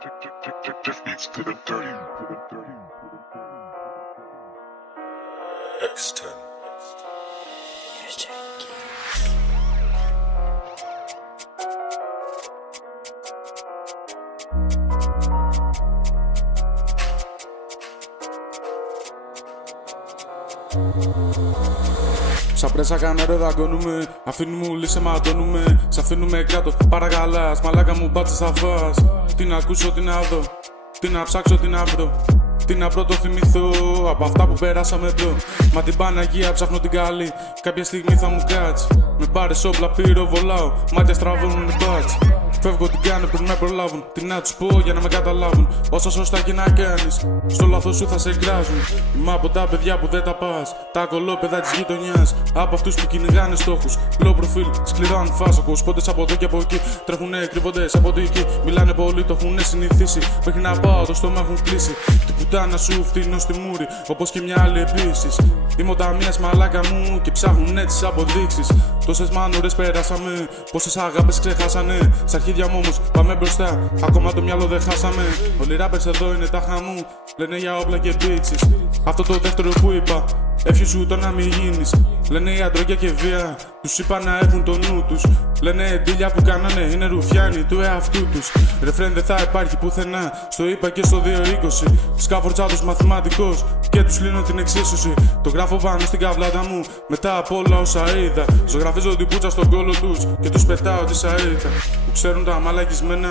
Just beats to the dirty. X10. Σαν πρέσα κανένα δαγκώνουμε, αφήνουμε ουλί σε ματώνουμε. Σ' αφήνουμε κάτω, παρακαλάς, μαλάκα μου μπάτσε θα φας. Τι να ακούσω, τι να δω, τι να ψάξω, τι να βρω. Τι να πρώτο θυμηθώ από αυτά που περάσαμε εδώ. Μα την Παναγία ψάχνω την καλή, κάποια στιγμή θα μου κάτσει. Με πάρες όπλα πυροβολάω, μάτια στραβώνουν μπάτς. Φεύγω την κάνω πριν με προλάβουν. Τι να τους πω για να με καταλάβουν. Όσα σωστά και να κάνεις, στο λάθος σου θα σε κράζουν. Είμαι από τα παιδιά που δεν τα πας, τα κολόπεδα της γειτονιάς. Από αυτούς που κυνηγάνε στόχους, low profile, σκληρά ανφάσοκο. Σπόντες από εδώ και από εκεί, τρέχουνε κρυβόντες από εκεί. Μιλάνε πολύ, το έχουνε συνηθίσει. Μέχρι να πάω το στόμα έχουν κλείσει. Την πουτάνα σου φτύνω στη μούρη, όπως και μια άλλη επίσης. Είμαι ο ταμείας μαλάκα μου και ψάχνουν τις αποδείξεις. Τόσες μάνούρες πέρασαμε, πόσες αγάπες ξεχάσανε. Στα αρχίδια μου όμως πάμε μπροστά, ακόμα το μυαλό δεν χάσαμε. Όλοι οι rappers εδώ είναι τα χαμού, λένε για όπλα και bitches. Αυτό το δεύτερο που είπα, εύχη σου το να μην γίνεις. Λένε η αντρόγια και βία, τους είπα να έχουν το νου τους. Λένε εντύλια που κάνανε είναι ρουφιάνοι του εαυτού τους. Ρεφρέν δεν θα υπάρχει πουθενά, στο είπα και στο 220. Σκάφορτσάτος μαθηματικός και τους λύνω την εξίσωση. Το γράφω πάνω στην καβλάτα μου μετά από όλα όσα είδα. Ζωγραφίζω την πουτσα στον κόλο τους και τους πετάω τη σαΐτα. Που ξέρουν τα μαλακισμένα,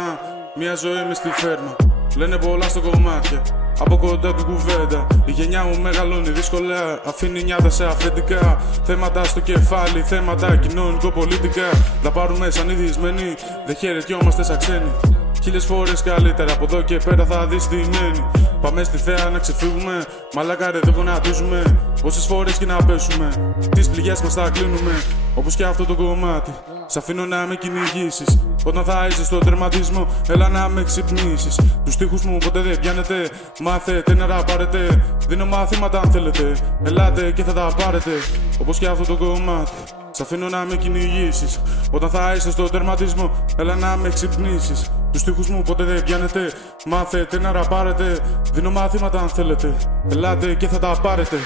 μια ζωή μες στη φέρμα. Λένε πολλά στο κομμάτια, από κοντά την κουβέντα. Η γενιά μου μεγαλώνει δύσκολα, αφήνει νιάτα σε αφεντικά. Θέματα στο κεφάλι, θέματα κοινωνικο-πολιτικά. Τα πάρουμε σαν ειδισμένοι, δεν χαιρετιόμαστε σαν ξένοι. Χίλιες φορές καλύτερα, από εδώ και πέρα θα δεις τι μένει. Πάμε στη θέα να ξεφύγουμε, μαλάκα ρε δεν γονατίζουμε. Πόσες φορές και να πέσουμε, τις πληγές μας θα κλείνουμε. Όπως και αυτό το κομμάτι, σ' αφήνω να με κυνηγήσεις. Όταν θα είσαι στο τερματισμό, έλα να με ξυπνήσεις. Τους στίχους μου ποτέ δεν πιάνετε, μάθετε να ραπάρετε. Δίνω μαθήματα αν θέλετε, ελάτε και θα τα πάρετε. Όπως και αυτό το κομμάτι, σ' αφήνω να με κυνηγήσεις. Όταν θα είσαι στο τερματισμό, έλα να με ξυπνήσεις. Τους στίχους μου ποτέ δεν πιάνετε, μάθετε να ραπάρετε. Δίνω μαθήματα αν θέλετε, ελάτε και θα τα πάρετε.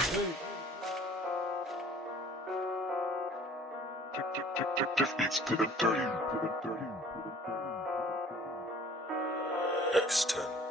Just beats to the dirty. X10.